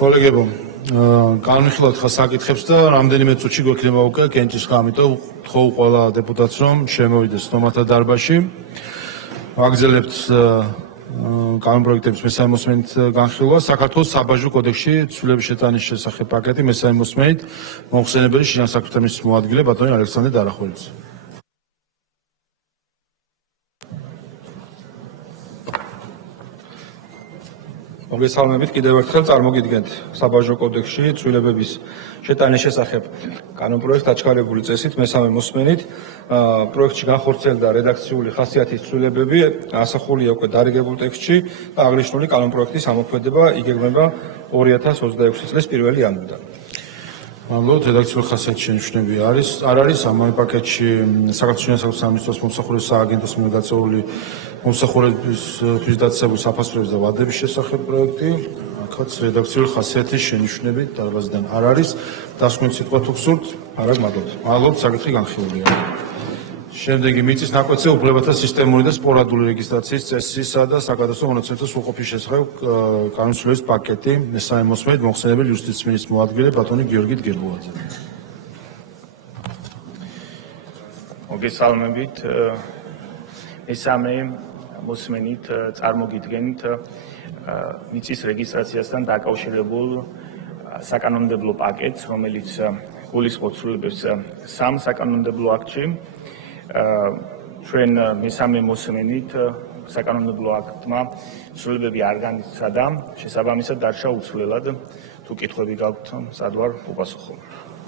Kolegebo, განვიხილოთ ხა საკითხებს და რამდენიმე წუთში გვექნება უკვე კენჭის გამიტო თხოვ ყველა დეპუტატს რომ შემოვიდეს სტომათა დარბაზში. ვაგრძელებთ კანონპროექტების მესამე მოსმენით განხილვა საქართველოს საბაჟო კოდექსში ცვლილების შეტანის შესახებ პაკეტი მესამე მოსმენით მოხსენებელი შინაგან საქმეთა მინისტრის მოადგილე ბატონი ალექსანდრე დარახველის. მოგესალმებით კიდევ ერთხელ წარმოგიდგენთ საბაჟო კოდექსში ცვლილებების შეტანის შესახებ კანონპროექტს დაჩქარებული წესით მესამე მოსმენით პროექტში განხორციელდა რედაქციული ხასიათის ცვლილებები ასახულია უკვე დარიგებულ ტექსტში და აღნიშნული კანონპროექტის ამოქმედება იგეგმება 2026 წლის 1 იანვრიდან. მადლობთ რედაქციული ხასიათის შენიშვნები არ არის ამავე პაკეტში საქართველოს შინაგან სამინისტროს მომსახურების სააგენტოს მიერ გაწეული მომსახურებისთვის დაწესებული საფასურების და ვადების შესახებ პროექტი აქაც რედაქციული ხასიათის შენიშვნები დარბაზიდან არ არის დასკვნით სიტყვა თუ გსურთ არა მადლობთ საკითხი განხილულია. შემდეგი მიწის ნაკვეთზე უფლებათა სისტემური და სპორადული რეგისტრაციის წესისა და საკადასტრო მონაცემთა სრულყოფის შესახებ კანონმდებლობის პაკეტი მესამე მოსმენით მოხსენებელი იუსტიციის მინისტრის მოადგილე ბატონი გიორგი დგერბულაძე. მოგესალმებით მესამე მოსმენით წარმოგიდგენთ მიწის რეგისტრაციასთან დაკავშირებულ საკანონმდებლო პაკეტს, რომელიც გულისხმობს ცვლილებებს სამ საკანონმდებლო აქტში. ჩვენ მესამე მოსმენით საკანონმდებლო აქტმა ცვლილებები არ განიცადა და შესაბამისად დარჩა უცვლელად. თუ კითხვები გაქვთ, სად ვარ უპასუხო.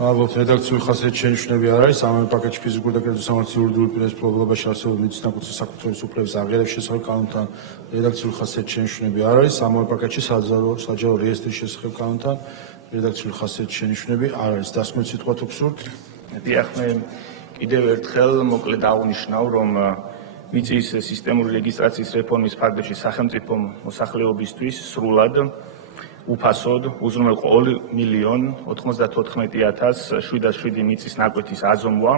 მადლობთ რედაქციული ხასიათის შენიშვნები არ არის ამავე პაკეტში ფიზიკური და კერძო სამართლის იურიდიული პირების პრობლემაში არსებულ მიწის ნაკვეთის საკუთრების უფლების აღიარების შესახებ კანონთან რედაქციული ხასიათის შენიშვნები არ არის ამავე პაკეტში საჯარო რეესტრის შესახებ კანონთან რედაქციული ხასიათის შენიშვნები არ არის დასკვნით სიტყვა თუ გსურთ. დიახ, მე კიდევ ერთხელ მოკლედ აღნიშნავ, რომ მიწის სისტემური რეგისტრაციის რეფორმის ფარგლებში სახელმწიფო მოსახლეობისთვის სრულად უფასოდ უზრუნველყო 2.094,707 მიწის ნაკვეთის აზომვა,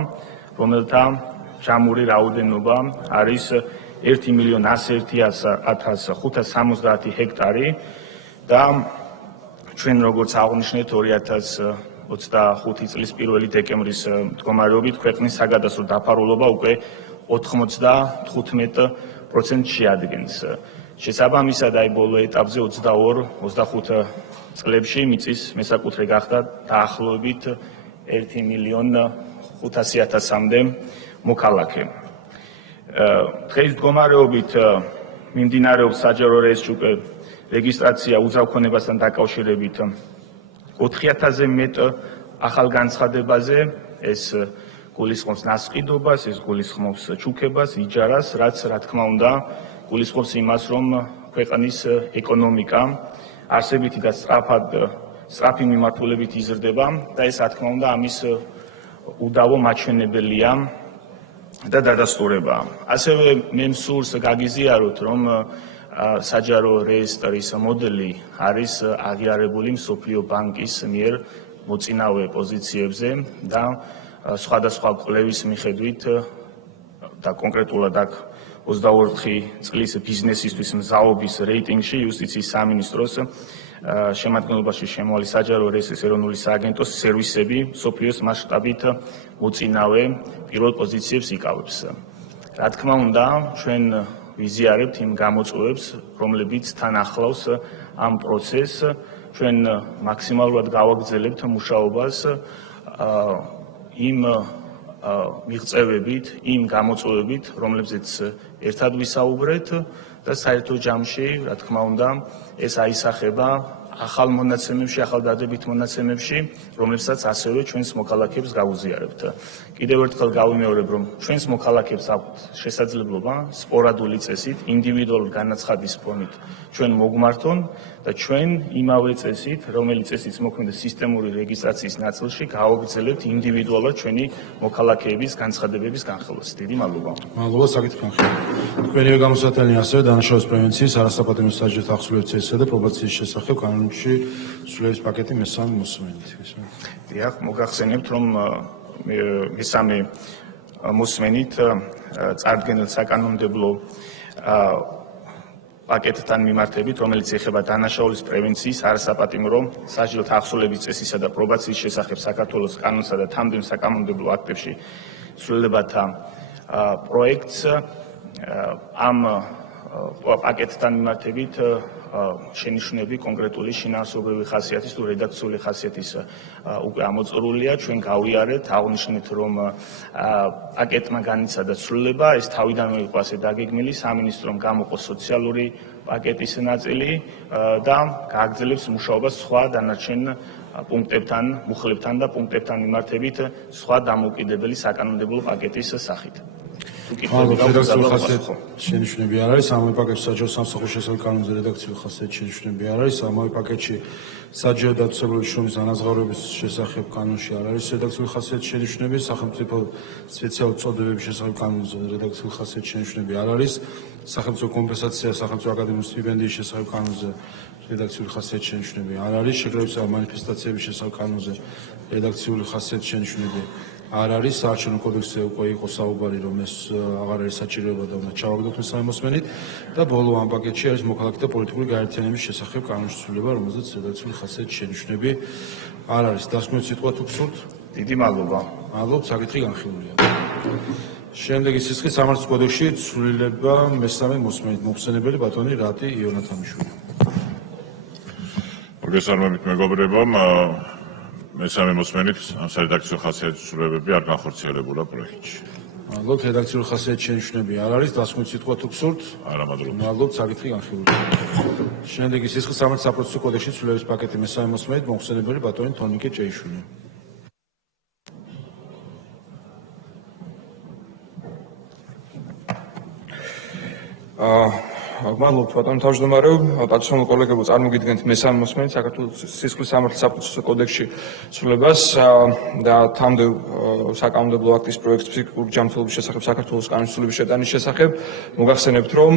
რომელთა ჟამური რაოდენობა არის 1.101,570 ჰექტარი და ჩვენ როგორც აღნიშნეთ 2025 წლის 1 დეკემბრის მდგომარეობით ქვეყნის საგადასტრო დაფარულობა უკვე 95% შეადგენს. შესაბამისად აი ბოლო ეტაპზე 22-25 წლებში მიწის მესაკუთრე გახდა დაახლოებით 1.500,000-მდე მოქალაქე. დღეს მდგომარეობით მიმდინარეობს საჯარო რეესტრში რეგისტრაცია უძრავქონებასთან დაკავშირებით 4,000-ზე მეტ ახალ განცხადებაზე, ეს გულისხმობს ნასყიდობას, ეს გულისხმობს ჩუქებას, იჯარას, რაც რა თქმა უნდა გულისხმობს იმას, რომ ქვეყნის ეკონომიკა არსებითი და სწრაფი მიმართულებით იზრდება და ეს რა თქმა უნდა ამის უდავო მაჩვენებელია და დადასტურებაა. ასევე მე მსურს გაგიზიაროთ, რომ საჯარო რეესტრის მოდელი არის აღიარებული მსოფლიო ბანკის მიერ მოწინავე პოზიციებზე და სხვადასხვა კვლევის მიხედვით და კონკრეტულად აქ 24 წლის ბიზნესისთვის მზაობის რეიტინგში იუსტიციის სამინისტროს შემადგენლობაში შემავალი საჯარო რეესტრის ეროვნული სააგენტოს სერვისები მსოფლიოს მასშტაბით მოწინავე პირველ პოზიციებს იკავებს. რა თქმა უნდა, ჩვენ ვიზიარებთ იმ გამოწვევებს, რომლებიც თან ახლავს ამ პროცესს. ჩვენ მაქსიმალურად გავაგრძელებთ მუშაობას იმ მიღწევებით, იმ გამოწვევებით, რომლებზეც ერთად ვისაუბრეთ და საერთო ჯამში, რა თქმა უნდა, ეს აისახება ახალ მონაცემებში, ახალ დადებით მონაცემებში, რომლებსაც ასევე ჩვენს მოქალაქეებს გავუზიარებთ. კიდევ ერთხელ გავიმეორებ, რომ ჩვენს მოქალაქეებს აქვთ შესაძლებლობა სპორადული წესით, ინდივიდუალური განაცხადის ფონით ჩვენ მოგმართონ და ჩვენ იმავე წესით, რომელიც წესიც მოქმედა სისტემური რეგისტრაციის ნაწილში, გავაგრძელებთ ინდივიდუალურად ჩვენი მოქალაქეების განცხადებების განხილვას. დიდი მადლობა. მადლობა საკითხი განხილვა. თქვენივე გამოსათანია ასევე დანაშაულის პრევენციის, არასაპატიმრო საჯაროდ ახსნილების წესისა და პრობაციის შესახებ კანონში ცვლილების პაკეტი მესამე მოსმენით. დიახ, მოგახსენებთ, რომ მესამე მოსმენით წარდგენილ საკანონმდებლო პაკეტთან მიმართებით, რომელიც ეხება დანაშაულის პრევენციის, არასაპატიმრო, საჯელო ახსოლების წესისა და პრობაციის შესახებ საქართველოს კანონსა და თამდენ საკანონმდებლო აქტებში ცვლილებათა პროექტს ამ პაკეტთან მიმართებით შენიშვნები კონკრეტული შინაარსობრივი ხასიათის თუ რედაქციული ხასიათის უკვე ამოწურულია. ჩვენ გავიარეთ, აღნიშნეთ, რომ პაკეტმა განიცადა ცვლილება, ეს თავიდანვე იყო ასე დაგეგმილი, სამინისტრომ გამოყო სოციალური პაკეტის ნაწილი და გააგრძელებს მუშაობას სხვა დანარჩენ პუნქტებთან, მუხლებთან და პუნქტებთან მიმართებით სხვა დამოუკიდებელი საკანონმდებლო პაკეტის სახით. რედაქციული ხასიათის შენიშვნები არ არის, ამავე პაკეტში საჯარო სამსახურის შესაბამის კანონზე რედაქციული ხასიათის შენიშვნები არ არის, ამავე პაკეტში საჯარო დაწესებულებების შრომის ანაზღაურების შესახებ კანონში არ არის რედაქციული ხასიათის შენიშვნები, სახელმწიფო სპეციალური წოდებების შესახებ კანონზე რედაქციული ხასიათის შენიშვნები არ არის, სახელმწიფო კომპენსაცია სახელმწიფო აკადემიის სტიპენდიის შესახებ კანონზე რედაქციული ხასიათის შენიშვნები არ არის, შეკრებისა და მანიფესტაციების შესახებ კანონზე რედაქციული ხასიათის შენიშვნები არ არის, საარჩევნო კოდექსზე უკვე იყო საუბარი, რომ ეს აღარ არის საჭიროება და უნდა ჩავაგდოთ მესამე მოსმენით და ბოლო ამ პაკეტში არის მოქალაქეთა პოლიტიკური გაერთიანების შესახებ კანონში ცვლილება, რომელზეც რედაქციული ხასიათის შენიშვნები არ არის. დასკვნით სიტყვა თუ გსურთ? დიდი მადლობა. მადლობთ, საკითხი განხილულია. შემდეგი სისხლის სამართლის კოდექსში ცვლილება მესამე მოსმენით მოხსენებელი ბატონი რატი იონათამიშვილი. მოგესალმებით მეგობრებო, მესამე მოსმენით სარედაქციო ხასიათის ცვლილებები არ განხორციელებულა პროექტში. მადლობთ, რედაქციული ხასიათის შენიშვნები არ არის, დასკვნით სიტყვა თუ გსურთ? არა, მადლობა. მადლობთ, საკითხი განხილულია. შემდეგი სისხლის სამართლის საპროცესო კოდექსში ცვლილების პაკეტი მესამე მოსმენით მოხსენებელი ბატონი თონიკე ჭეიშვილი. მადლობთ ბატონო თავმჯდომარე, პატრონო კოლეგებო, წარმოგიდგენთ მესამე მოსმენით საქართველოს სისხლის სამართლის საპროცესო კოდექსში ცვლილებას და თამდევ საკანონმდებლო აქტის პროექტს ფსიქიკური ჯანმრთელობის შესახებ საქართველოს კანონის ცვლილების შეტანის შესახებ. მოგახსენებთ, რომ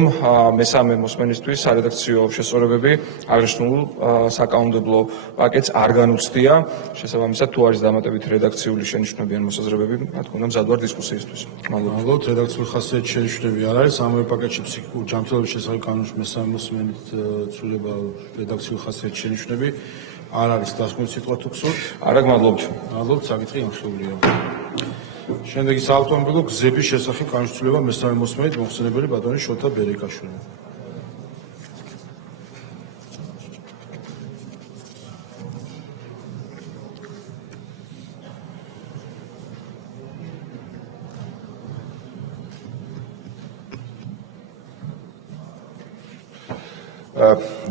მესამე მოსმენისთვის სარედაქციო შესწორებები აღნიშნულ საკანონმდებლო პაკეტს არ განუცდია. შესაბამისად, თუ არის დამატებითი რედაქციული შენიშვნები ან მოსაზრებები, რა თქმა უნდა, მზად ვარ დისკუსიისთვის. მადლობთ, რედაქციული ხასიათის შენიშვნები არ არის, ამავე პაკეტში ფსიქიკური ჯანმრთელობის შესახებ კანონში მესამე მოსმენით ცვლილება რედაქციული ხასიათის შენიშვნები არ არის, დასკვნით სიტყვა თუ გსურთ? არა, გმადლობთ. მადლობთ, საკითხი განხილულია. შემდეგი საავტომობილო გზების შესახებ კანონში ცვლილება მესამე მოსმენით მოხსენებელი ბატონი შოთა ბერეკაშვილი.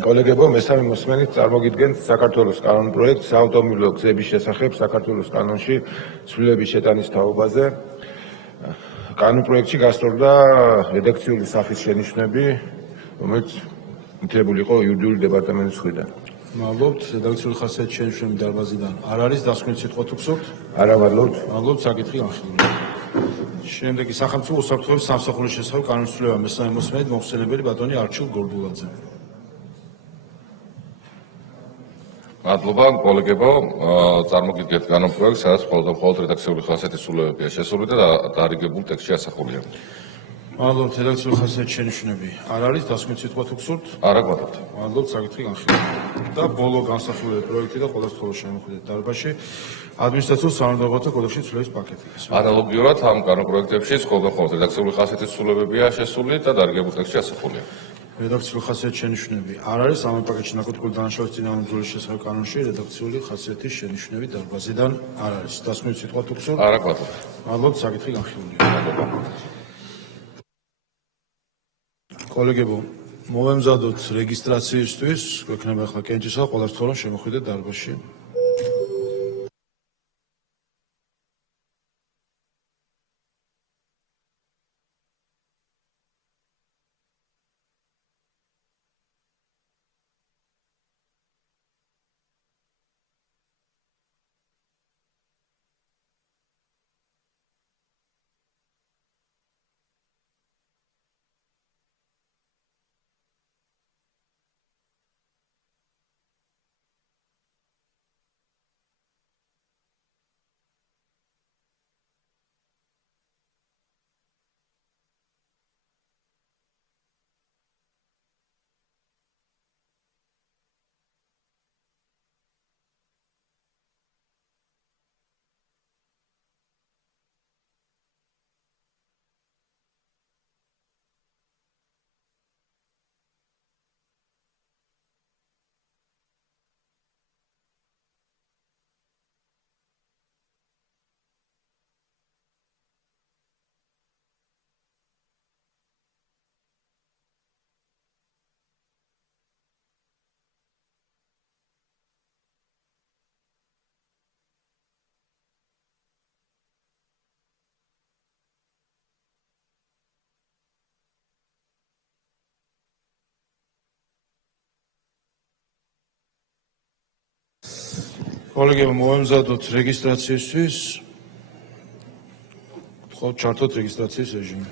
კოლეგებო, მესამე მოსმენით წარმოგიდგენთ საქართველოს კანონ პროექტს საავტომობილო გზების შესახებ საქართველოს კანონში ცვლილების შეტანის თაობაზე. კანონ პროექტში გასწორდა რედაქციული სახის შენიშვნები, რომელიც მითებული იყო იურიდიული დეპარტამენტის მხრიდან. მადლობთ, რედაქციული ხასიათის შენიშვნები დარბაზიდან არ არის, დასკვნით სიტყვა თუ გსურთ? არა, მადლობთ. მადლობთ, საკითხი განხილულია. შემდეგი სახელმწიფო უსაფრთხოების სამსახურის შესახებ კანონის ცვლილება მესამე მოსმენით მოხსენებელი ბატონი არჩილ გორბულაძე. მადლობა, კოლეგებო, წარმოგიდგენთ კანონ პროექტს, სადაც მხოლოდ რედაქციული ხასიათის ცვლილებებია შესული და დარიგებულ ტექსტში ასახულია. მადლობთ, რედაქციული ხასიათის შენიშვნები არ არის, დასკვნით სიტყვა თუ გსურთ? არა, გმადლობთ. მადლობთ, საკითხი განხილულია. და ბოლო განსახილველი პროექტი და ყოველდღიურ შემოხვედით დარბაზში ადმინისტრაციულ სამართლებათა კოდექსში ცვლილების პაკეტი. ანალოგიურად ამ კანონ პროექტებში მხოლოდ რედაქციული ხასიათის ცვლილებებია შესული და დარიგებულ ტექსტში ასახულია. რედაქციული ხასიათის შენიშვნები არ არის, ამ პაკეტში ნარკოტიკული დანაშაულის წინააღმდეგობის შესახებ კანონში რედაქციული ხასიათის შენიშვნები დარბაზიდან არ არის. დასკვნით სიტყვა თუ გსურთ? არა, გმადლობთ. მადლობთ, საკითხი განხილულია. მადლობა. კოლეგებო, მოვემზადოთ რეგისტრაციისთვის, გვექნება ახლა კენჭისა, ყოველდღიურ შემოხვიდეთ დარბაზში. კოლეგებო, მოემზადოთ რეგისტრაციისთვის. ხო, ჩართოთ რეგისტრაციის რეჟიმი.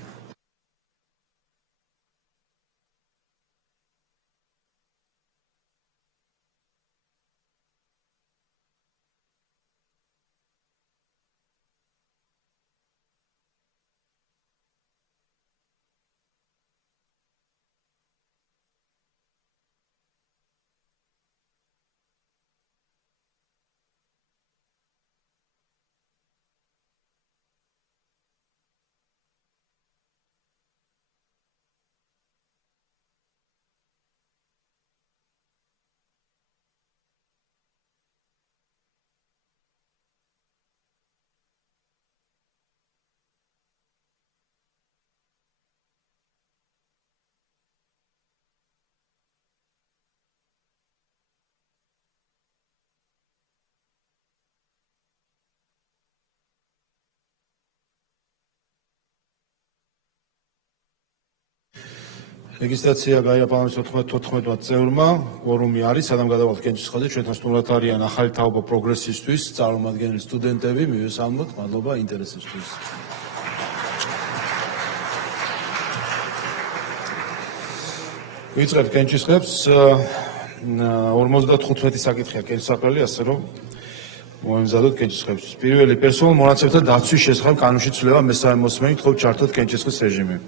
რეგისტრაცია გაიარა პარლამენტის 14 წევრმა, კვორუმი არის, სანამ გადავალთ კენჭისყრაზე, ჩვენთან სტუმრად არიან ახალი თაობა პროგრესისთვის, წარმომადგენელი სტუდენტები, მივესალმოთ, მადლობა ინტერესისთვის. ვიწყებთ კენჭისყრებს, 55 საკითხია კენჭისყრელი, ასე რომ მოემზადოთ კენჭისყრებისთვის. პირველი პერსონალ მონაცემთა დაცვის შესახებ კანონში ცვლილება მესამე მოსმენით, ხო ჩართოთ კენჭისყრის რეჟიმი.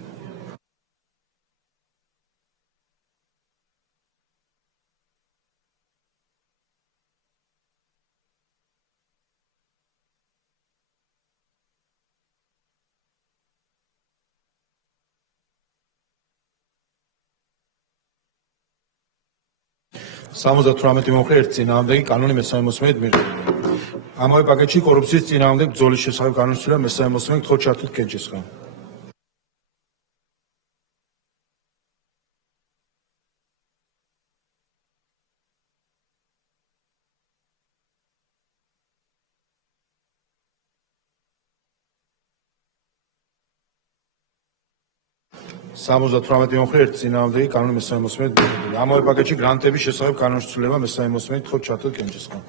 სამოცდათვრამეტი მომხრე ერთი წინააღმდეგი კანონი მესამე მოსმენით მიღებულია. ამავე პაკეტში კორუფციის წინააღმდეგ ბრძოლის შესახებ კანონში ცვლილება მესამე მოსმენით, ხო ჩართოთ კენჭისყრა. სამოცდათვრამეტი მომხრე ერთი წინააღმდეგი კანონი მესამე მოსმენით მიღებულია. ამავე პაკეტში გრანტების შესახებ კანონში ცვლილება მესამე მოსმენით, ხო ჩართოთ კენჭისყრა.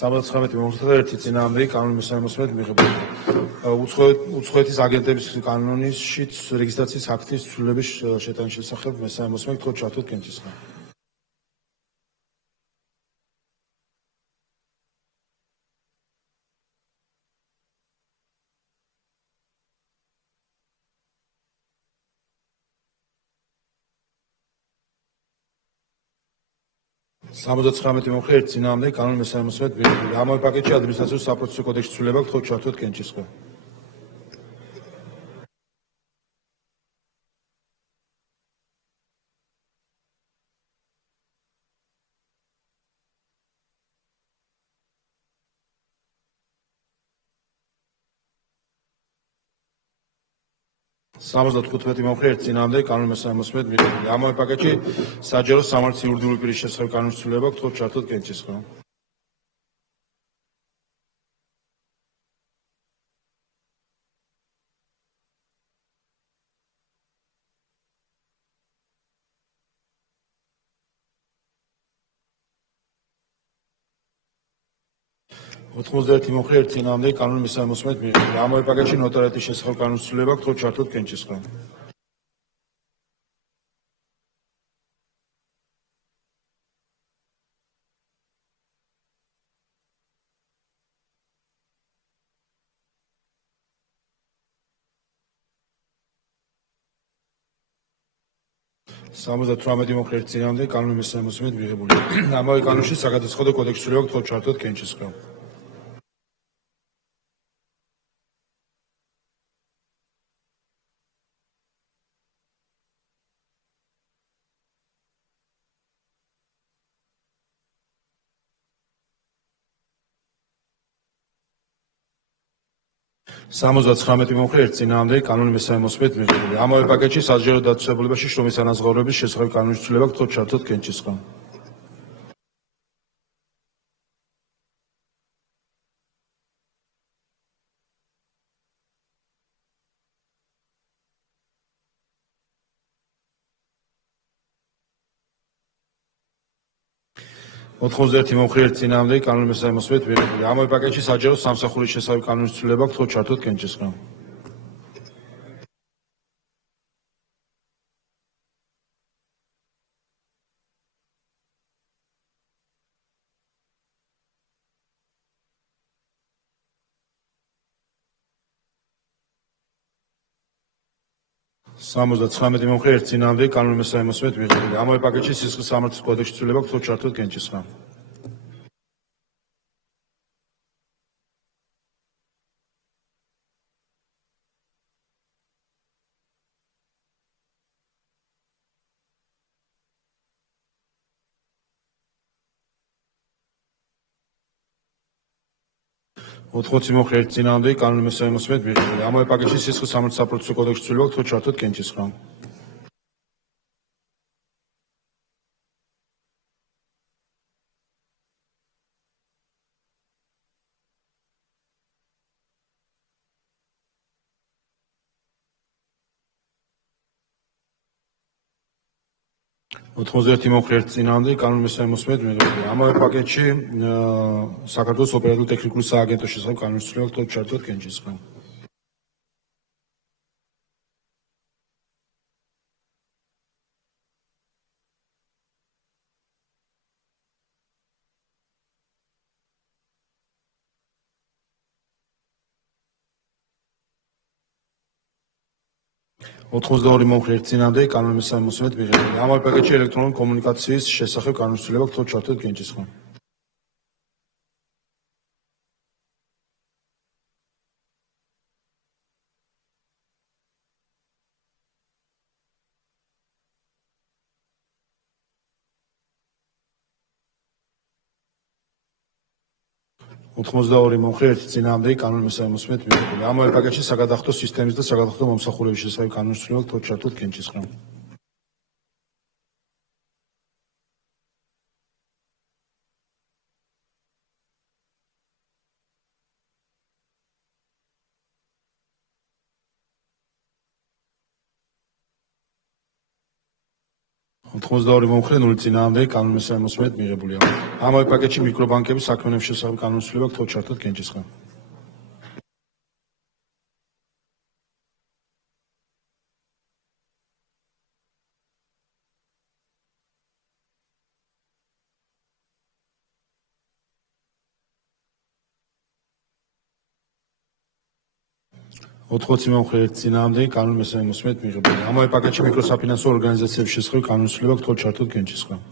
სამოცდათვრამეტი მომხრე ერთი წინააღმდეგი კანონი მესამე მოსმენით მიღებულია. უცხოეთის აგენტების კანონისშიც რეგისტრაციის აქტის ცვლილების შეტანის შესახებ მესამე მოსმენით, ხო ჩართოთ კენჭისყრა. სამოცდათვრამეტი მომხრე ერთი წინააღმდეგი კანონი მესამე მოსმენით მიღებულია. ამავე პაკეტში ადმინისტრაციული საპროცესო კოდექსში ცვლილება, ხო ჩართოთ კენჭისყრა. სამოცდათოთხმეტი მომხრე ერთი წინააღმდეგი კანონი მესამე მოსმენით მიღებულია. ამავე პაკეტში საჯარო სამართლის იურიდიული პირის შესახებ კანონში ცვლილება, ხო ჩართოთ კენჭისყრა. ოთხმოცდაერთი მომხრე ერთი წინააღმდეგი კანონი მესამე მოსმენით მიღებულია. ამავე პაკეტში ნოტარიატის შესახებ კანონში ცვლილება, ხო ჩართოთ კენჭისყრა. სამოცდათვრამეტი მომხრე ერთი წინააღმდეგი კანონი მესამე მოსმენით მიღებულია. ამავე კანონში საგადასახადო კოდექსში ცვლილება, ხო ჩართოთ კენჭისყრა. სამოცდათვრამეტი მომხრე ერთი წინააღმდეგი კანონი მესამე მოსმენით მიღებულია. ამავე პაკეტში სასჯელო დაწესებულებაში შრომის ანაზღაურების შესახებ კანონში ცვლილება, ხო ჩართოთ კენჭისყრა. 91 მომხრე ერთ წინააღმდეგი კანონის მესამე მოსმენით მიღებული. ამავე პაკეტში საჯარო სამსახურის შესავალი კანონის ცვლილება გთხოვთ ჩართოთ კენჭისყრამ. სამოცდათხრამეტი მომხრე ერთ წინააღმდეგი კანონის მესამე მოსმენით მიღებული. ამავე პაკეტში სისხლის სამართლის კოდექსის ცვლილება გთხოვთ ჩართოთ კენჭისყრამ. ოთხმოცი მომხრე ერთ წინააღმდეგი კანონის მესამე მოსმენით მიღებული. ამავე პაკეტში სისხლის სამართლის საპროცესო კოდექსის ცვლილება გთხოვთ ჩართოთ კენჭისყრამ. ოთხმოცდაერთი მომხრე ერთ წინააღმდეგი კანონის მესამე მოსმენით მიღებული. ამავე პაკეტში საქართველოს ოპერატიული ტექნიკური სააგენტოს შესახებ კანონის ცვლილება გთხოვთ ჩართოთ კენჭისყრამ. ოთხმოცდაორი მომხრე ერთ წინააღმდეგი კანონის მესამე მოსმენით მიღებული. ამავე პაკეტში ელექტრონული კომუნიკაციის შესახებ კანონის ცვლილება გთხოვთ ჩართოთ კენჭისყრამ. ოთხმოცდაორი მომხრე ერთი წინააღმდეგი კანონის მესამე მოსმენით მიღებული. ამავე პაკეტში საგადახდო სისტემის და საგადახდო მომსახურების შესახებ კანონის ცვლილება გთხოვთ ჩართოთ კენჭისყრამ. ოთხმოცდაორი მომხრე ნული წინააღმდეგი კანონის მესამე მოსმენით მიღებული. ამავე პაკეტში მიკრობანკების საქმიანობის შესახებ კანონის ცვლილება გთხოვთ ჩართოთ კენჭისყრამ. ოთხმოცი მომხრე ერთ წინააღმდეგი კანონის მესამე მოსმენით მიღებული. ამავე პაკეტში მიკროსაფინანსო ორგანიზაციების შესახებ კანონის ცვლილება გთხოვთ ჩართოთ კენჭისყრამ.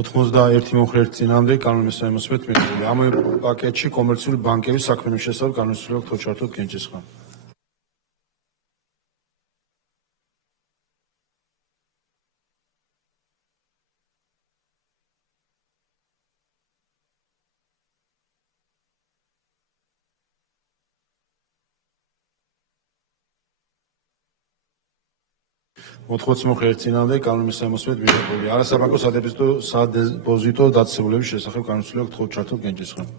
ოთხმოცდაერთი მომხრე ერთ წინააღმდეგი კანონის მესამე მოსმენით მიღებული. ამავე პაკეტში კომერციული ბანკების საქმიანობის შესახებ კანონის ცვლილება გთხოვთ ჩართოთ კენჭისყრამ. ოთხმოცი მომხრე ერთ წინააღმდეგი კანონის მესამე მოსმენით მიღებული. არასაბანკო სადეპოზიტო დაწესებულების შესახებ კანონის ცვლილება გთხოვთ ჩართოთ კენჭისყრამ.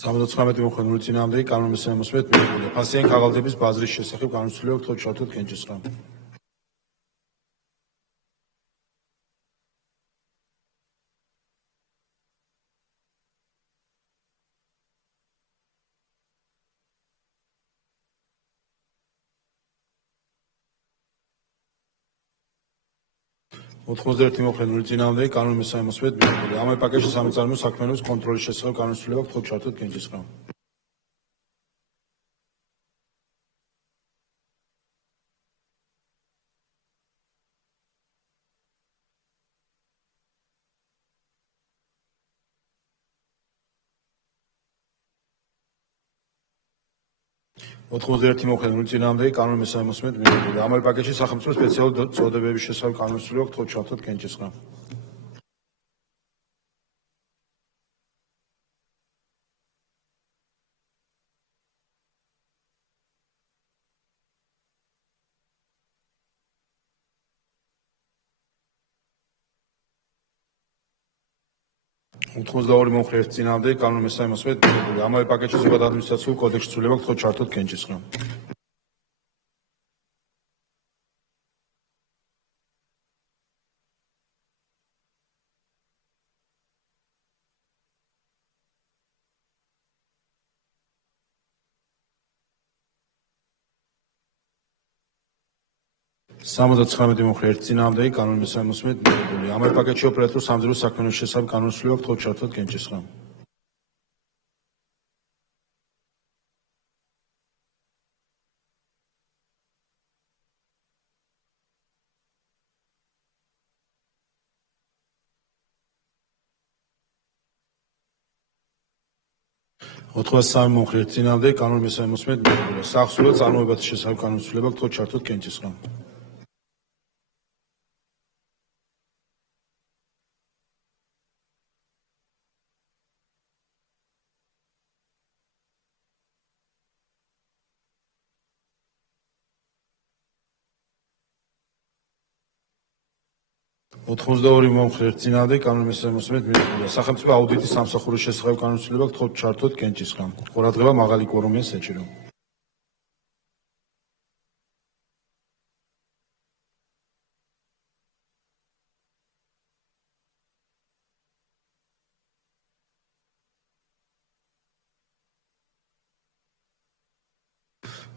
სამოცდათხრამეტი მომხრე ნული წინააღმდეგი კანონის მესამე მოსმენით მიღებული. ფასიანი ქაღალდების ბაზრის შესახებ კანონის ცვლილება გთხოვთ ჩართოთ კენჭისყრამ. ოთხმოცდაერთი მომხრე ნული წინააღმდეგი კანონის მესამე მოსმენით მიღებული. ამავე პაკეტში სამწარმოო საქმიანობის კონტროლის შესახებ კანონის ცვლილება გთხოვთ ჩართოთ კენჭისყრამ. 91 მოხდენილი წინააღმდეგი კანონი მესამე მოსმენით მიღებული. ამავე პაკეტში სახელმწიფო სპეციალური წოდებების შესახებ კანონისული აქვს თქო ჩართოთ კენჭისყრა. ოთხმოცდაორი მომხრე ერთ წინააღმდეგი კანონი მესამე მოსმენით მიღებული. ამავე პაკეტში ზოგად ადმინისტრაციულ კოდექსში ცვლილება თქო ჩართოთ კენჭისყრა. სამოცდაცხრამეტი მომხრე ერთ წინააღმდეგი კანონი მესამე მოსმენით მიღებული. ამავე პაკეტში ოპერატორ სამძებრო საქმიანობის შესახებ კანონისული აქვს თქო ჩართოთ კენჭისყრა. ოთხმოცდასამი მომხრე ერთ წინააღმდეგი კანონი მესამე მოსმენით მიღებული. სახსრულად წარმოებათა შესახებ კანონისული აქვს თქო ჩართოთ კენჭისყრა. ოთხმოცდაორი მომხრე ერთ წინააღმდეგი კანონი მესამე მოსმენით მიღებული. სახელმწიფო აუდიტის სამსახურის შესახებ კანონისული აქვს თქო ჩართოთ კენჭისყრა. ყურადღება მაღალი კვორუმია საჭირო.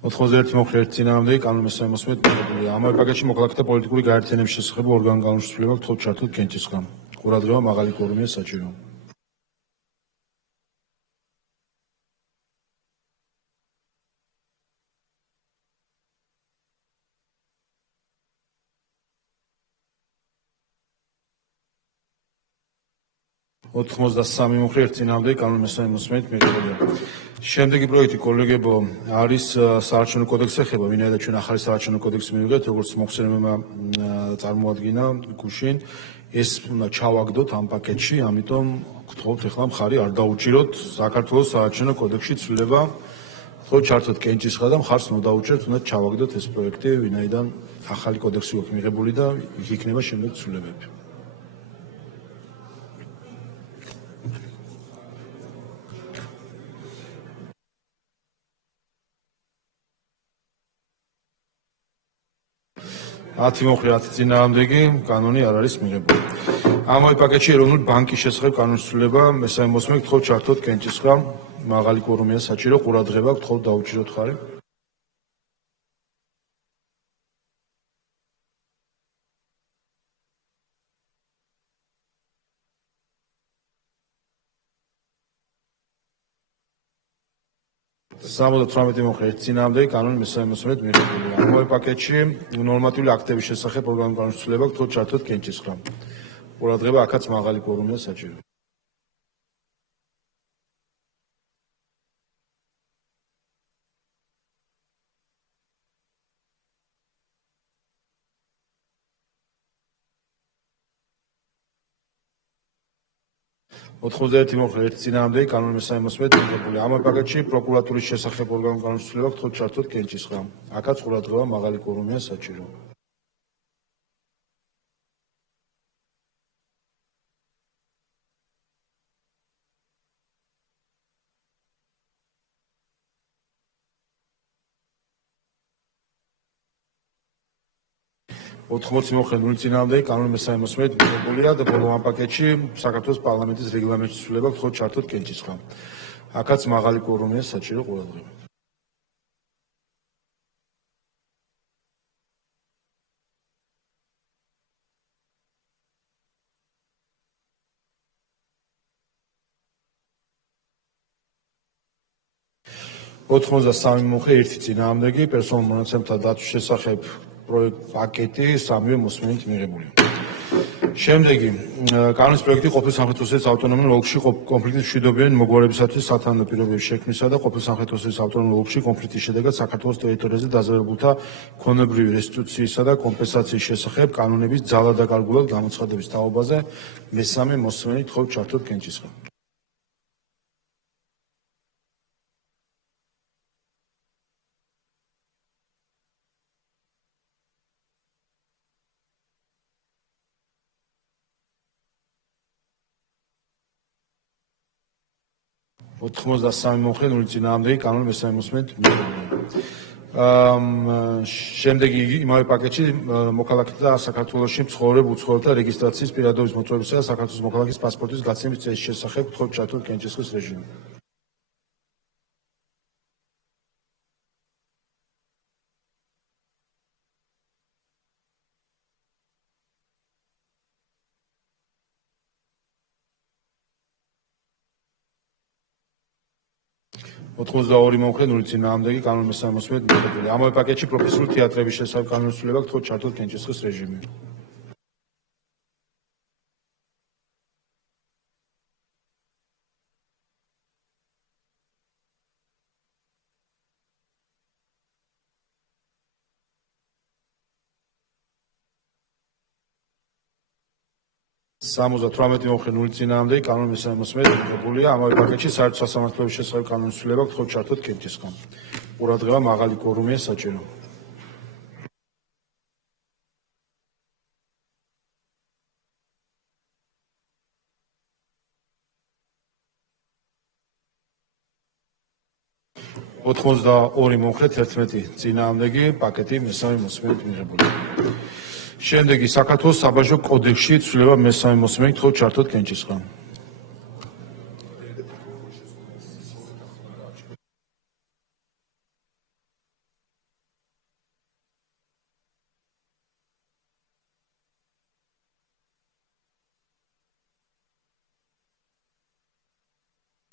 ოთხმოცდაერთი მომხრე ერთ წინააღმდეგი კანონი მესამე მოსმენით მიღებული. ამავე პაკეტში მოქალაქეთა პოლიტიკური გაერთიანების შესახებ ორგანო განმშრომლობა აქვს თქო ჩართოთ კენჭისყრა. ყურადღება მაღალი კვორუმია საჭირო. ოთხმოცდასამი მომხრე ერთ წინააღმდეგი კანონი მესამე მოსმენით მიღებულია. შემდეგი პროექტი კოლეგებო არის საარჩევნო კოდექსის ეხება, ვინაიდან ჩვენ ახალი საარჩევნო კოდექსი მივიღეთ, როგორც მოხსენებმა წარმოადგინა გუშინ, ეს უნდა ჩავაგდოთ ამ პაკეტში, ამიტომ გთხოვთ ახლა მხარი არ დაუჭიროთ საქართველოს საარჩევნო კოდექსში ცვლილება, თქო ჩართოთ კენჭისყრა და მხარს მოდაუჭერთ, უნდა ჩავაგდოთ ეს პროექტი, ვინაიდან ახალი კოდექსი აქვს მიღებული და იქ იქნება შემდეგ ცვლილებები. ათი მომხრე 10 წინააღმდეგი კანონი არ არის მიღებული. ამავე პაკეტში ეროვნული ბანკის შესახებ კანონის ცვლილება მესამე მოსმენით გთხოვთ ჩართოთ კენჭისყრა. მაღალი კვორუმია საჭირო, ყურადღება გთხოვთ დაუჭიროთ ხარი. სამოცდათვრამეტი მომხრე ერთ წინააღმდეგი კანონი მესამე მოსმენით მიღებული. ამავე პაკეტში ნორმატიული აქტების შესახებ ორგანო კანონის ცვლილება გთხოვთ ჩართოთ კენჭისყრა. ყურადღება აქაც მაღალი კვორუმია საჭირო. ოთხმოცდაერთი მომხრე ერთ წინააღმდეგი კანონი მესამე მოსმენით მიღებული. ამავე პაკეტში პროკურატურის შესახებ ორგანო კანონის ცვლილება გთხოვთ ჩართოთ კენჭისყრა. აქაც ყურადღება მაღალი კვორუმია საჭირო. ოთხმოცი მომხრე ნული წინააღმდეგი კანონი მესამე მოსმენით მიღებულია და ბოლო ამ პაკეტში საქართველოს პარლამენტის რეგლამენტის ცვლილება გთხოვთ ჩართოთ კენჭისყრა. აქაც მაღალი კვორუმია საჭირო ყურადღება. ოთხმოცდასამი მომხრე ერთი წინააღმდეგი პერსონალურ მონაცემთა დაცვის შესახებ პროექტ პაკეტი სამივე მოსმენით მიღებული. შემდეგი კანონის პროექტი ყოფილ სამხრეთ ოსეთის ავტონომიურ ოლქში კონფლიქტის მშვიდობიანი მოგვარებისათვის სათანადო პირობების შექმნისა და ყოფილ სამხრეთ ოსეთის ავტონომიურ ოლქში კონფლიქტის შედეგად საქართველოს ტერიტორიაზე დაზარალებულთა ქონებრივი რესტიტუციისა და კომპენსაციის შესახებ კანონების ძალადაკარგულად გამოცხადების თაობაზე მესამე მოსმენით თხოვთ ჩართოთ კენჭისყრა. ოთხმოცდასამი მომხრე, ნული წინააღმდეგი კანონი მესამე მოსმენით მიიღება. შემდეგი იმავე პაკეტში მოქალაქეთა საქართველოში მცხოვრებ უცხოელთა რეგისტრაციის პირადობის მოწვევისა და საქართველოს მოქალაქის პასპორტის გაცემის წესის შესახებ თხოვთ ჩართოთ კენჭისყრის რეჟიმი. ოთხმოცდაორი მომხრე, ნული წინააღმდეგი კანონი მესამე მოსმენით მიიღებული. ამავე პაკეტში პროფესიული თეატრების შესახებ კანონის ცვლილება თხოვთ ჩართოთ კენჭისყრის რეჟიმი. სამოცდათვრამეტი მომხრე, ნული წინააღმდეგი კანონი მესამე მოსმენით მიიღებულია. ამავე პაკეტში საერთო სასამართლოების შესახებ კანონის ცვლილება თხოვთ ჩართოთ კენჭისყრა. ყურადღება მაღალი კორუმია საჭირო. ოთხმოცდაორი მომხრე, 11 წინააღმდეგი პაკეტი მესამე მოსმენით მიიღებული. შემდეგი საქართველოს საბაჟო კოდექსში ცვლილება მესამე მოსმენით თხოვთ ჩართოთ კენჭისყრა.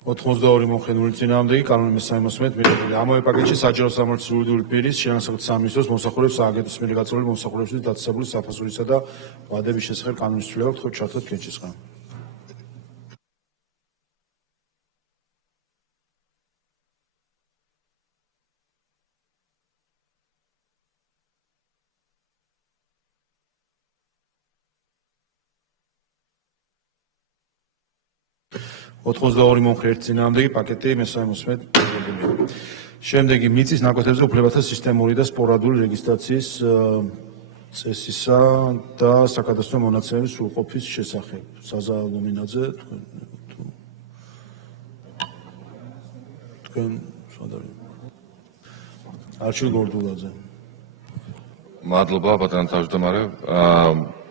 ოთხმოცდაორი მომხრე, ნული წინააღმდეგი კანონი მესამე მოსმენით მიიღებული. ამავე პაკეტში საჯარო სამართლის იურიდიული პირის შინაგანსაკუთრების სამინისტროს მომსახურების სააგენტოს მიერ გაწეული მომსახურებისთვის დაწესებული საფასურისა და ვადების შესახებ კანონის ცვლილება თხოვთ ჩართოთ კენჭისყრა. ოთხმოცდაორი მომხრე, ერთი წინააღმდეგი პაკეტი მესამე მოსმენით მიიღებული. შემდეგი მიწის ნაკვეთებზე უფლებათა სისტემური და სპორადული რეგისტრაციის წესისა და საკადასტრო მონაცემების სრულყოფის შესახებ. საზა ლომინაძე, თქვენ არჩილ გორდულაძე. მადლობა ბატონო თავმჯდომარე.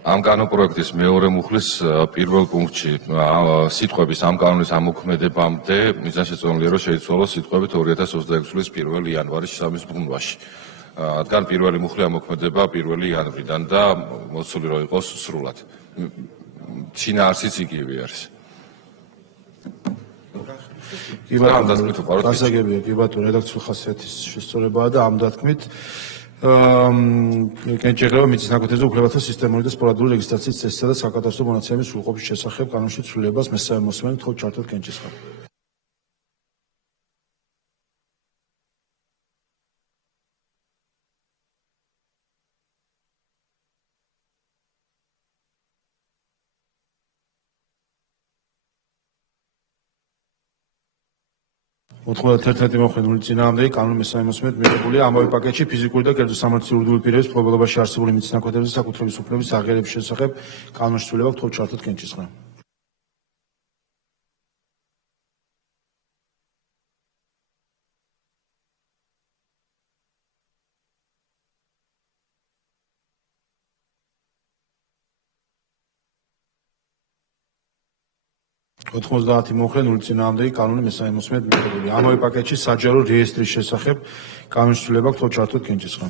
ამ კანონპროექტის მეორე მუხლის პირველ პუნქტში სიტყვების ამ კანონის ამოქმედებამდე მიზანშეწონილია, რომ შეიცვალოს სიტყვებით 2026 წლის 1 იანვარის სამის ბუნვაში. რადგან პირველი მუხლი ამოქმედება 1 იანვრიდან და მოცული რომ იყოს სრულად. შინაარსიც იგივე არის. კი ბატონო, გასაგებია, კი ბატონო, რედაქციული ხასიათის შესწორებაა და ამ დათქმით კენჭისყრა მიწის ნაკვეთებზე უფლებათა სისტემური და სპორადული რეგისტრაციის წესისა და საკადასტრო მონაცემების სრულყოფის შესახებ კანონში ცვლილებას მესამე მოსმენით თხოვთ ჩართოთ კენჭისყრა. ოთხმოცდათერთმეტი მომხრე, ნული წინააღმდეგი კანონი მესამე მოსმენით მიიღებულია. ამავე პაკეტში ფიზიკური და კერძო სამართლის იურიდიული პირების მფლობელობაში არსებული მიწის ნაკვეთებზე საკუთრების უფლების აღიარების შესახებ კანონში ცვლილება თხოვთ ჩართოთ კენჭისყრა. ოთხმოცდაათი მომხრე, ნული წინააღმდეგი კანონი მესამე მოსმენით მიიღებულია. ამავე პაკეტში საჯარო რეესტრის შესახებ კანონში ცვლილება თხოვთ ჩართოთ კენჭისყრა.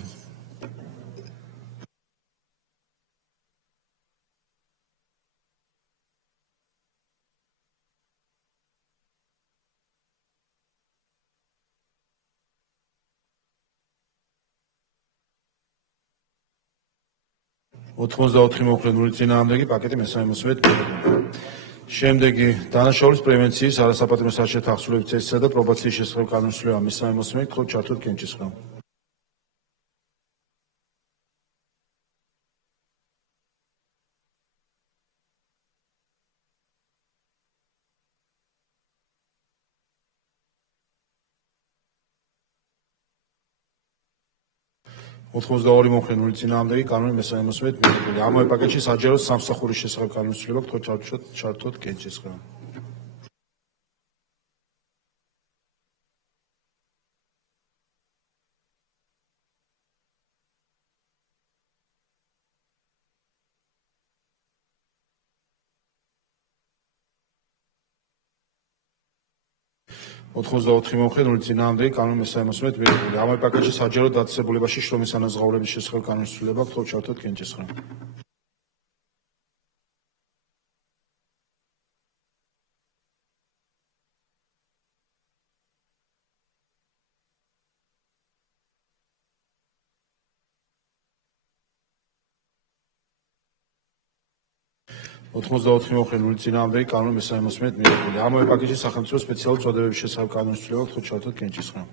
84 მომხრე 0 წინააღმდეგი პაკეტი მესამე მოსმენით მიღებული. შემდეგი დანაშაულის პრევენციის არასაპატიმრო სარჩელთა ახსნილების წესისა და პრობაციის შესახებ კანონის ცვლილება მესამე მოსმენით გთხოვთ ჩართოთ კენჭისყრა. ოთხმოცდაორი მომხრე 0 წინააღმდეგი კანონი მესამე მოსმენით მიღებული. ამავე პაკეტში საჯარო სამსახურის შესახებ კანონის ცვლილება გთხოვთ ჩართოთ კენჭისყრა. ოთხმოცდაოთხი მომხრე 0 წინააღმდეგი კანონი მესამე მოსმენით მიღებული. ამავე პაკეტში საჯარო დაწესებულებაში შრომის ანაზღაურების შესახებ კანონის ცვლილება გთხოვთ ჩართოთ კენჭისყრა. ოთხმოცდაოთხი მომხრე 0 წინააღმდეგი კანონი მესამე მოსმენით მიღებული. ამავე პაკეტში სახელმწიფო სპეციალური წოდებების შესახებ კანონის ცვლილება გთხოვთ ჩართოთ კენჭისყრა.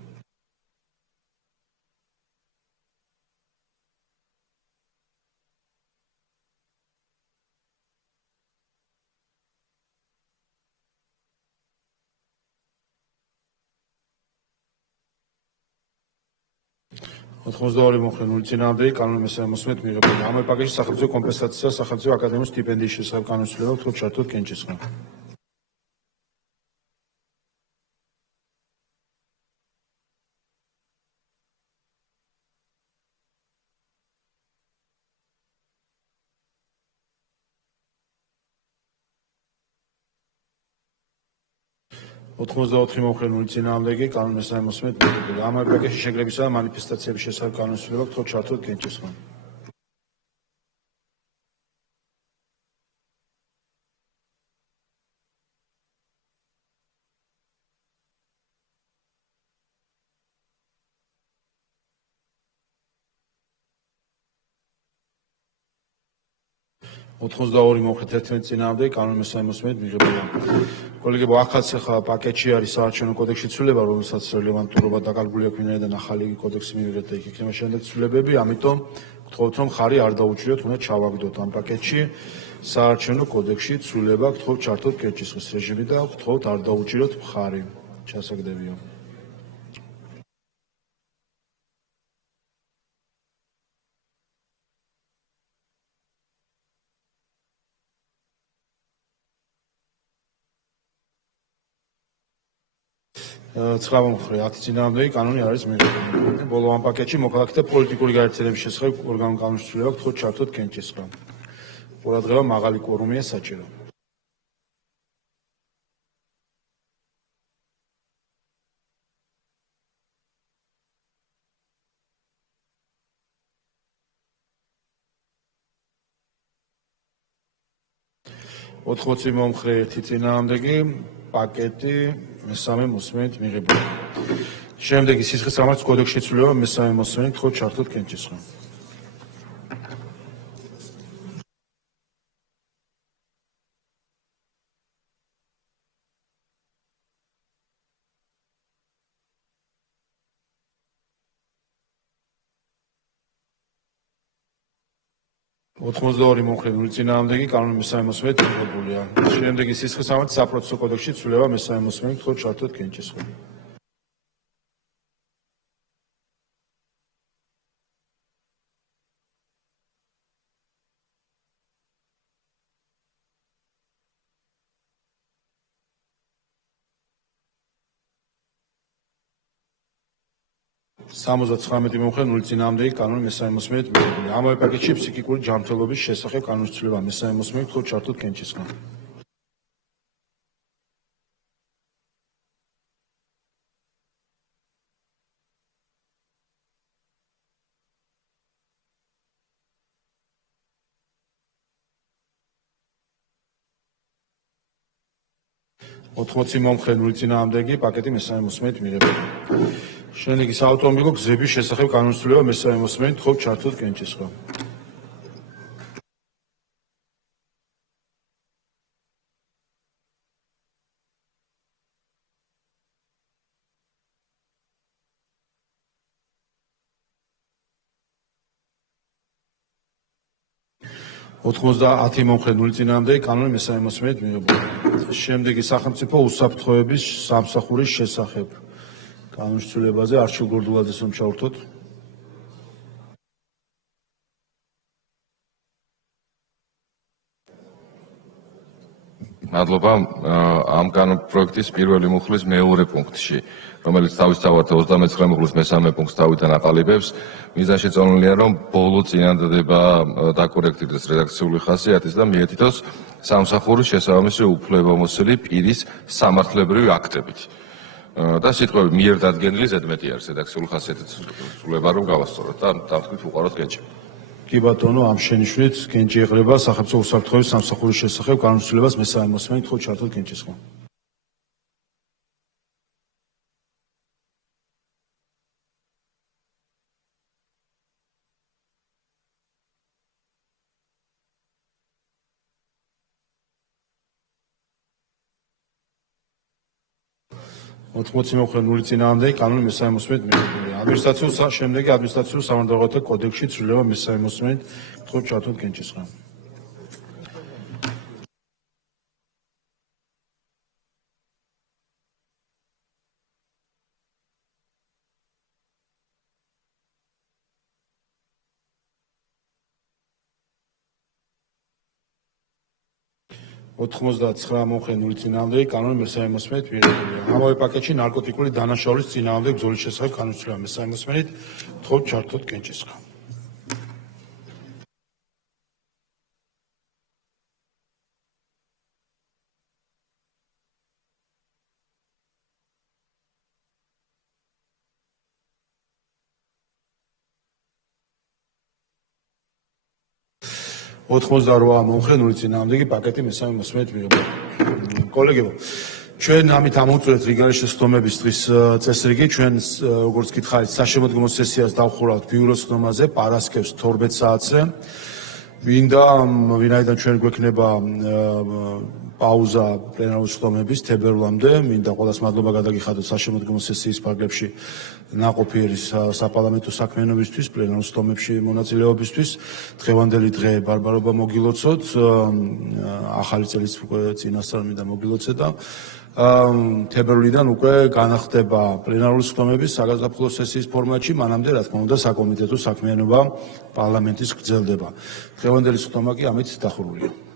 ოთხმოცდაორი მომხრე 0 წინააღმდეგი კანონი მესამე მოსმენით მიღებული. ამავე პაკეტში სახელმწიფო კომპენსაციისა და სახელმწიფო აკადემიის სტიპენდიის შესახებ კანონის ცვლილება გთხოვთ ჩართოთ კენჭისყრა. ოთხმოცდაოთხი მომხრე 0 წინააღმდეგი კანონი მესამე მოსმენით მიღებული. ამავე პაკეტში შეკრებისა და მანიფესტაციების შესახებ კანონის ცვლილება გთხოვთ ჩართოთ კენჭისყრა. ოთხმოცდაორი მომხრე 11 წინააღმდეგი კანონი მესამე მოსმენით მიღებული. კოლეგებო, ახაც ახლა პაკეტში არის საარჩევნო კოდექსში ცვლილება, რომელსაც რელევანტურობა დაკარგული აქვს ვინაიდან ახალი კოდექსი მივიღეთ და იქ იქნება შემდეგ ცვლილებები, ამიტომ გთხოვთ რომ ხარი არ დაუჭიროთ, უნდა ჩავაგდოთ ამ პაკეტში საარჩევნო კოდექსში ცვლილება, გთხოვთ ჩართოთ კენჭისყრის რეჟიმი და გთხოვთ არ დაუჭიროთ ხარი. ჩასაგდებია. ცხრა მომხრე 10 წინააღმდეგი კანონი არის მიღებული. ბოლო ამ პაკეტში მოქალაქეთა პოლიტიკური გაერთიანების შესახებ ორგანულ კანონის ცვლილება გთხოვთ ჩართოთ კენჭისყრა. ყურადღება მაღალი კვორუმია საჭირო. ოთხმოცი მომხრე 1 წინააღმდეგი პაკეტი მესამე მოსმენით მიღებული. შემდეგი სისხლის სამართლის კოდექსში ცვლილება მესამე მოსმენით გთხოვთ ჩართოთ კენჭისყრა. ოთხმოცდაორი მომხრე 0 წინააღმდეგი კანონი მესამე მოსმენით მიღებულია. შემდეგი სისხლის სამართლის საპროცესო კოდექსში ცვლილება მესამე მოსმენით გთხოვთ ჩართოთ კენჭისყრა. სამოცდაცხრამეტი მომხრე 0 წინააღმდეგი კანონი მესამე მოსმენით მიღებული. ამავე პაკეტში ფსიქიკური ჯანმრთელობის შესახებ კანონის ცვლილება მესამე მოსმენით გთხოვთ ჩართოთ კენჭისყრა. ოთხმოცი მომხრე 0 წინააღმდეგი პაკეტი მესამე მოსმენით მიღებული. შემდეგი საავტომობილო გზების შესახებ კანონის ცვლილება მესამე მოსმენით გთხოვთ ჩართოთ კენჭისყრა. 90 მომხრე 0 წინააღმდეგი კანონი მესამე მოსმენით მიღებული. შემდეგი სახელმწიფო უსაფრთხოების სამსახურის შესახებ კანონის ცვლილებაზე არჩილ გორდულაძეს რომ ჩავრთოთ. მადლობა. ამ კანონპროექტის პირველი მუხლის მეორე პუნქტში, რომელიც თავისთავად 39 მუხლის მესამე პუნქტს თავიდან აყალიბებს, მიზანშეწონილია, რომ ბოლო წინადადება დაკორექტირდეს რედაქციული ხასიათის და მიეთითოს სამსახურის შესაბამისი უფლებამოსილი პირის სამართლებრივი აქტებით. და სიტყვები მიერ დადგენილი ზედმეტი არის რედაქციული ხასიათის ცვლილება რომ გავასწოროთ და დავთქვით უყაროთ კენჭი. კი ბატონო, ამ შენიშვნით კენჭი ეყრება სახელმწიფო უსაფრთხოების სამსახურის შესახებ კანონის ცვლილებას მესამე მოსმენით ხო ჩართოთ კენჭის ხმა. ოთხმოცი მომხრე 0 წინააღმდეგი კანონი მესამე მოსმენით მიღებულია. შემდეგი ადმინისტრაციულ სამართალდაღოთა კოდექსში ცვლილება მესამე მოსმენით ხო ჩართოთ კენჭის ხმა. ოთხმოცდაათცხრა მომხრე 0 წინააღმდეგი კანონი მესამე მოსმენით მიღებულია. ამავე პაკეტში ნარკოტიკული დანაშაულის წინააღმდეგ ბრძოლის შესახებ კანონის ცვლილება მესამე მოსმენით ხო ჩართოთ კენჭის ხმა. ოთხმოცდარვა მომხრე 0 წინააღმდეგი პაკეტი მესამე მოსმენით მიღებული. კოლეგებო, ჩვენ ამით ამოვწურეთ რიგარის შესხდომების დღის წესრიგი. ჩვენ როგორც გითხარით, საშემოდგომო სესიას დავხურავთ ბიუროს ხდომაზე პარასკევს 12 საათზე. ვინაიდან ჩვენ გვექნება პაუზა პლენარული ხდომების თებერვლამდე, მინდა ყველას მადლობა გადაგიხადოთ საშემოდგომო სესიის ფარგლებში ნაყოფიერი საპარლამენტო საქმიანობისთვის, პლენარულ ხდომებში მონაწილეობისთვის. დღევანდელი დღე ბარბარობა მოგილოცოთ, ახალი წელიც უკვე წინასწარ მინდა მოგილოცეთ და თებერვლიდან უკვე განახდება პლენარული ხდომების საგაზაფხულო სესიის ფორმატში, მანამდე რა თქმა უნდა საკომიტეტო საქმიანობა პარლამენტის გრძელდება. დღევანდელი ხდომა კი ამით დახურულია.